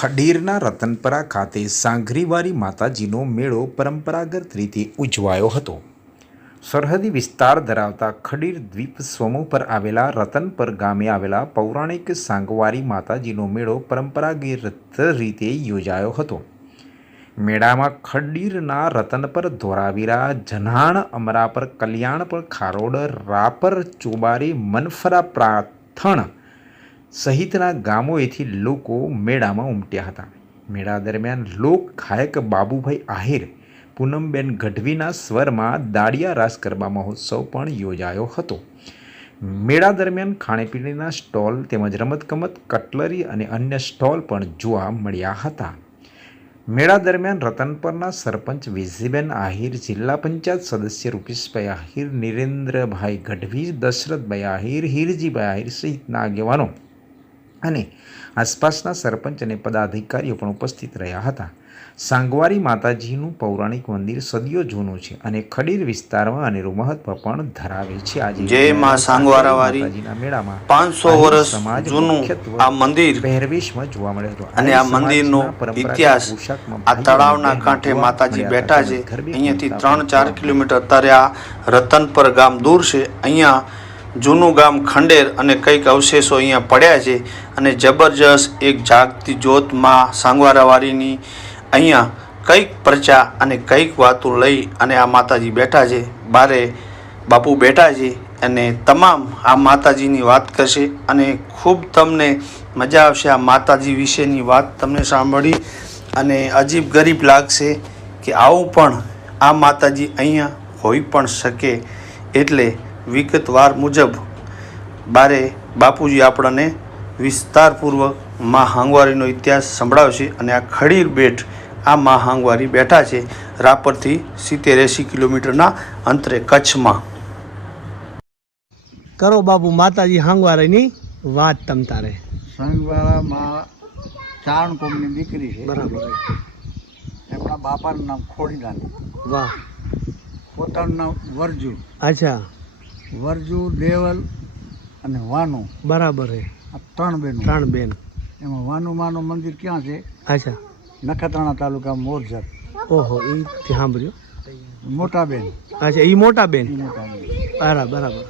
ખડીરના રતનપરા ખાતે સાંઘરીવારી માતાજીનો મેળો પરંપરાગત રીતે ઉજવાયો હતો. સરહદી વિસ્તાર ધરાવતા ખડીર દ્વીપ સમૂહ પર આવેલા રતનપર ગામે આવેલા પૌરાણિક સાંગવારી માતાજીનો મેળો પરંપરાગત રીતે યોજાયો હતો. મેળામાં ખડીરના રતનપર ધોરાવીરા જનાણ અમરાપર, કલ્યાણપર, ખારોડ, રાપર, ચોબારી, મનફરા, પ્રાથણ સહિતના ગામોએથી લોકો મેળામાં ઉમટ્યા હતા. મેળા દરમિયાન લોક ગાયક બાબુભાઈ આહિર, પૂનમબેન ગઢવીના સ્વરમાં દાડિયા રાસ ગરબા મહોત્સવ પણ યોજાયો હતો. મેળા દરમિયાન ખાણીપીણીના સ્ટોલ તેમજ રમતગમત, કટલરી અને અન્ય સ્ટોલ પણ જોવા મળ્યા હતા. મેળા દરમિયાન રતનપરના સરપંચ વિઝીબેન આહિર, જિલ્લા પંચાયત સદસ્ય રૂપેશભાઈ આહિર, નિરેન્દ્રભાઈ ગઢવી, દશરથભાઈ આહિર, હિરજીભાઈ આહિર સહિતના આગેવાનો અને આસપાસના સરપંચ અને પદાધિકારીઓ પણ ઉપસ્થિત રહ્યા હતા. સાંગવારી માતાજીનું પૌરાણિક મંદિર સદીઓ જૂનું છે અને ખડીર વિસ્તારમાં અનેરું મહત્વ પણ ધરાવે છે. આજે જય માં સાંગવારાવારી. મેળામાં પાંચસો વર્ષ જૂનું આ મંદિર પહેરવેશમાં જોવા મળ્યો હતો અને આ મંદિરનો ઇતિહાસ આ તળાવના કાંઠે માતાજી બેઠા છે. અહીંયાથી ત્રણ ચાર કિલોમીટર અત્યારે આ રતનપર ગામ દૂર છે. અહીંયા જૂનું ગામ ખંડેર અને કંઈક અવશેષો અહીંયા પડ્યા છે અને જબરજસ્ત એક જાગતી જ્યોતમાં સાંગવારાવારીની અહીંયા કંઈક પ્રજા અને કંઈક વાતો લઈ અને આ માતાજી બેઠા છે. બારે બાપુ બેઠા છે અને તમામ આ માતાજીની વાત કરશે અને ખૂબ તમને મજા આવશે આ માતાજી વિશેની વાત તમને સાંભળી અને અજીબ ગરીબ લાગશે કે આવું પણ આ માતાજી અહીંયા હોઈ પણ શકે. એટલે વિગતવાર મુજબ બારે બાપુજી આપણને વિસ્તારપૂર્વક મા હાંગવારીનો ઇતિહાસ સંભળાવશે અને આ ખડીર બેટ આ મા હાંગવારી બેઠા છે રાપરથી સિત્તેર એંસી કિલોમીટરના અંતરે કચ્છમાં. કરો બાપુ માતાજી હાંગવારીની વાત તમ તારે. સંઘવાળામાં ચારણ કોમની દીકરી છે. બરાબર. એમના બાપાનું નામ ખોડીલાલ. વાહ. પોતાનું નામ વરજુ. અચ્છા. વરજુ દેવલ અને વાનુ. બરાબર છે. આ ત્રણ બેન ત્રણ બેન એમાં વાનુમાનું મંદિર ક્યાં છે? અચ્છા. નખત્રાણા તાલુકા મોરજર. ઓહો એ સાંભળ્યું. મોટા બેન. અચ્છા એ મોટા બેન? બરાબર બરાબર.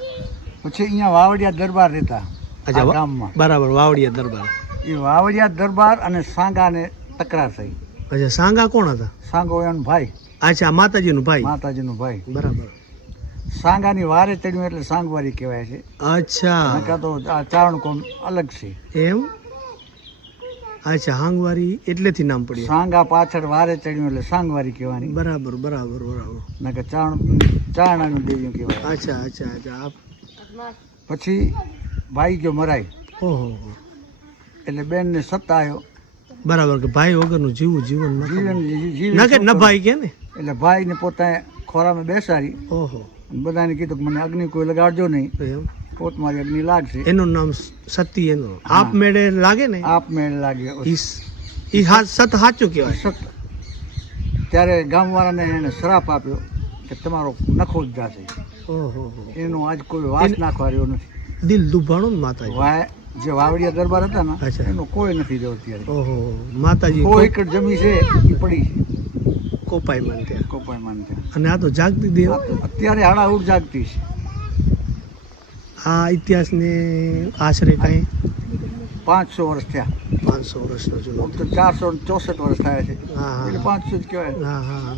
પછી અહીંયા વાવડિયા દરબાર રહેતા અચ્છા ગામમાં. બરાબર વાવડિયા દરબાર. એ વાવડિયા દરબાર અને સાંગાને તકરાર થઈ. અચ્છા સાંગા કોણ હતા? સાંગો એનો ભાઈ. અચ્છા માતાજીનું ભાઈ. માતાજીનો ભાઈ. બરાબર. સાંગાની વારે ચડ્યું એટલે સાંગવારી કહેવાય છે. અચ્છા. નકા તો આ ચારણ કોમ અલગ છે. એમ અચ્છા હાંગવારી એટલેથી નામ પડ્યું. સાંગા પાછળ વારે ચડ્યું એટલે સાંગવારી કહેવાની. બરાબર બરાબર બરાબર. નકા ચારણ ચારણાનું દેવ્યું કહેવાય. અચ્છા અચ્છા અચ્છા આપ પછી ભાઈ ગયો મરાય ઓહો એટલે બેનને સત્તા આવ્યો બરાબર કે ભાઈ વગરનું જીવું જીવન જીવન ના કે ન ભાઈ કે ને? એટલે ભાઈને પોતાએ ખોરામાં બેસાડી. ઓહો. બધાને કીધું કે મને અગ્નિ કોઈ લગાડજો નહીં. પોત મારી અગ્નિ લાગશે. એનું નામ સતી એનું. આપ મેળે લાગે ને આપ મેળ લાગે. ઈ હા સત સાચું કહેવાય. સત. ત્યારે ગામવાળાને એને શ્રાપ આપ્યો કે તમારો નખો જ જાશે. ઓહો. એનું આજ કોઈ વાસ નાખવા રહ્યો નથી. દિલ દુભાણું માતા માતાજી. વાય જે વાવડિયા દરબાર હતા ને એનો કોઈ નથી રહ્યો અત્યારે. ઓહો. માતાજી કોઈ એકડ જમી છે એ પડી છે. કોપાઈ માન ત્યાં કોપાઈ માન ત્યાં અને આ તો જાગતી દેવ. અત્યારે હાડા ઉડ જાગતી છે. આ ઇતિહાસને આશરે કાંઈ પાંચસો વર્ષ થયા. પાંચસો વર્ષનો જૂનો તો ચારસો ચોસઠ વર્ષ થયા છે. હા પાંચસો જ કહેવાય. હા હા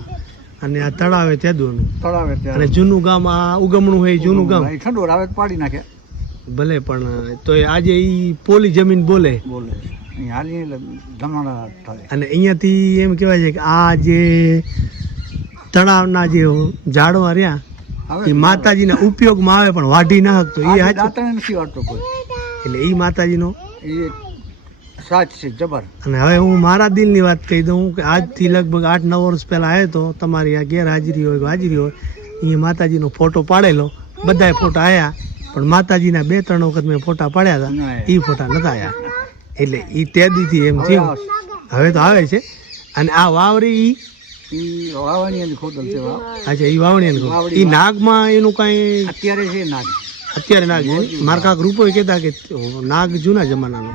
અને આ તળાવે તેદુનું તળાવે અને જૂનું ગામ આ ઉગમણું હોય એ જૂનું ગામ. ઠંડોર આવે પાડી નાખે. ભલે પણ તો આજે ઈ પોલી જમીન બોલે. બોલે હાલી એટલે ધમાડા થાય. અને અહીંયાથી એમ કહેવાય છે કે આ જે તળાવના જે ઝાડવા રહ્યા એ માતાજીના ઉપયોગમાં આવે પણ વાઢી ના શકતો. એ દાંતણે નથી કોઈ. એટલે એ માતાજીનો? એ સાચ છે જબર. અને હવે હું મારા દિલની વાત કહી દઉં કે આજથી લગભગ આઠ નવ વર્ષ પહેલાં આવ્યો તો તમારી આ ગેરહાજરી હોય હાજરી હોય એ માતાજીનો ફોટો પાડેલો. બધાય ફોટા આવ્યા પણ માતાજીના બે ત્રણ વખત મેં ફોટા પાડ્યા હતા. એ. ફોટા નતા આવ્યા એટલે એ તે દીથી એમ થયું. હવે તો આવે છે. અને આ વાવરી ઈ? ખોદલ અચ્છા એ વાવણી વાવડી એ નાગમાં એનું કાંઈ અત્યારે છે નાગ. અત્યારે નાગ છે? મારા કાક રૂપો કહેતા કે નાગ જૂના જમાનાનો.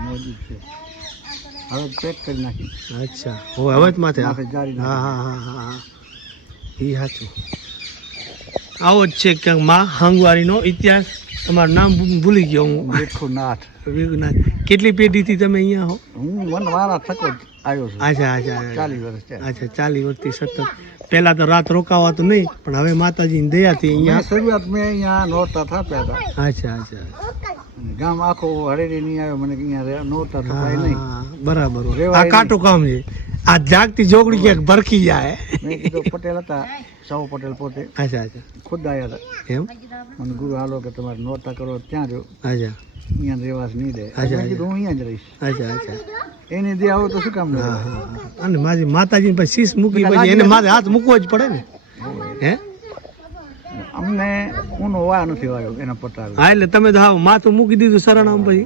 હવે પેક કરી નાખી. અચ્છા હવે હવે જ માથે હા હા હા હા એ સાચું આવો જ છે ક્યાંકમાં હાંગવારીનો ઇતિહાસ. તમારું નામ ભૂલી ગયો હું. ભીખુનાથ ભીખુનાથ કેટલી પેઢીથી તમે અહીંયા હો? હું વનવારા થકો જ આવ્યો છું. અચ્છા અચ્છા ચાલીસ વર્ષ અચ્છા ચાલી વર્ષથી સતત. પહેલા તો રાત રોકાવાતું નહીં પણ હવે માતાજીની દયાથી અહીંયા શરૂઆત મેં અહીંયા નોરતા થાપ્યા હતા અચ્છા અચ્છા. ગામ આખો હરેડી નહીં આવ્યો મને અહીંયા નહોતા નોરતા થપાય નહીં. બરાબર આ કાટું કામ છે. આ જાગતી જોગડી ક્યાંક ભરખી જાય. મેં કીધું પટેલ હતા સૌ પટેલ પોતે. અચ્છા અચ્છા. ખુદ આવ્યા હતા. એમ? મને ગુરુ હાલો કે તમારે નોરતા કરો ત્યાં જો અચ્છા. અહીંયા રહેવાસ નહીં દે. અચ્છા, કીધું હું અહીંયા જ રહીશ. અચ્છા અચ્છા. એની દે આવો તો શું કામ. અને માજી માતાજી પછી શીશ મૂકી પછી એને મારે હાથ મૂકવો જ પડે ને. હે? અમને ઊનો હોવા નથી વાયો એના પટાવે. હા એટલે તમે તો હાવ માથું મૂકી દીધું શરણામ પછી.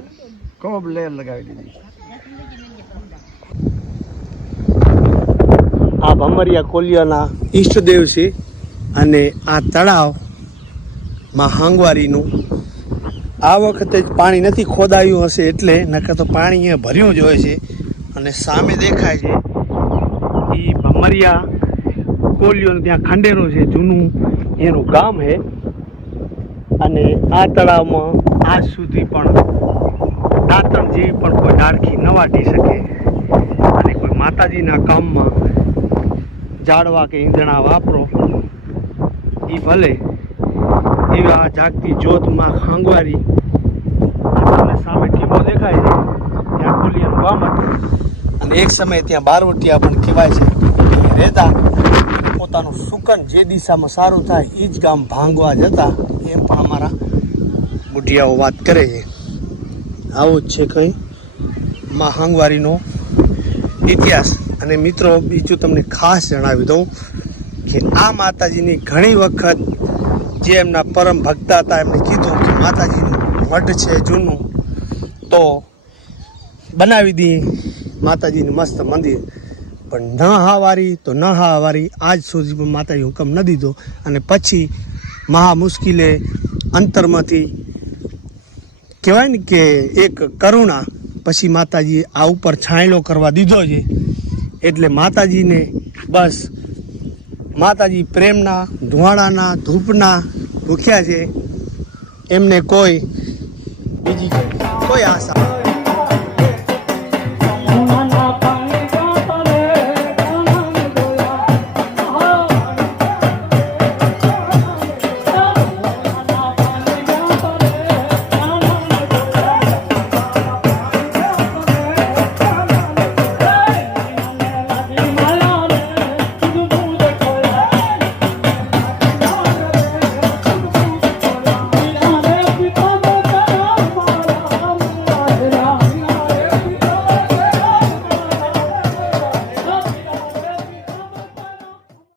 કોબ લેર લગાવી દીધી. આ ભમરિયા કોલિયાના ઈષ્ટદેવ છે અને આ તળાવમાં હાંગવારીનું આ વખતે જ પાણી નથી ખોદાયું હશે એટલે નકર તો પાણી એ ભર્યું જ હોય છે અને સામે દેખાય છે એ ભમરિયા કોલિયો ત્યાં ખંડેરો છે જૂનું એનું ગામ છે અને આ તળાવમાં આજ સુધી પણ દાંતણ જેવી પણ કોઈ ડાળખી ન વાટી શકે. અને કોઈ માતાજીના કામમાં ઝાડવા કે ઈંધણા વાપરો એ ભલે એવા જાગતી જ્યોતમાં ખાંગવારી તમને સામે ટીમો દેખાય છે, ત્યાં કોલિયાનું ગામ હતું. અને એક સમયે ત્યાં બારવટિયા પણ કહેવાય છે. રહેતા પોતાનું સુકન જે દિશામાં સારું થાય એ જ ગામ ભાંગવા જતા, એમ પણ અમારા બુઢિયાઓ વાત કરે છે. આવું જ છે કંઈ. મહાંગવારીનો ઇતિહાસ. અને મિત્રો, બીજું તમને ખાસ જણાવી દઉં કે આ માતાજીની ઘણી વખત જે એમના પરમ ભક્ત હતા એમણે કીધું કે માતાજીનું મઢ છે જૂનું, તો બનાવી દઈએ. માતાજીનું મસ્ત મંદિર. પણ ન હાવારી તો ન હાવારી. આજ સુધી પણ માતાજી હુકમ ન દીધો. અને પછી મહા મુશ્કેલે અંતરમાંથી કહેવાય ને કે એક કરુણા પછી માતાજીએ આ ઉપર છાંયલો કરવા દીધો છે. એટલે માતાજીને બસ માતાજી પ્રેમના, ધુવાડાના, ધૂપના ભૂખ્યા છે. એમને કોઈ બીજી કોઈ આશા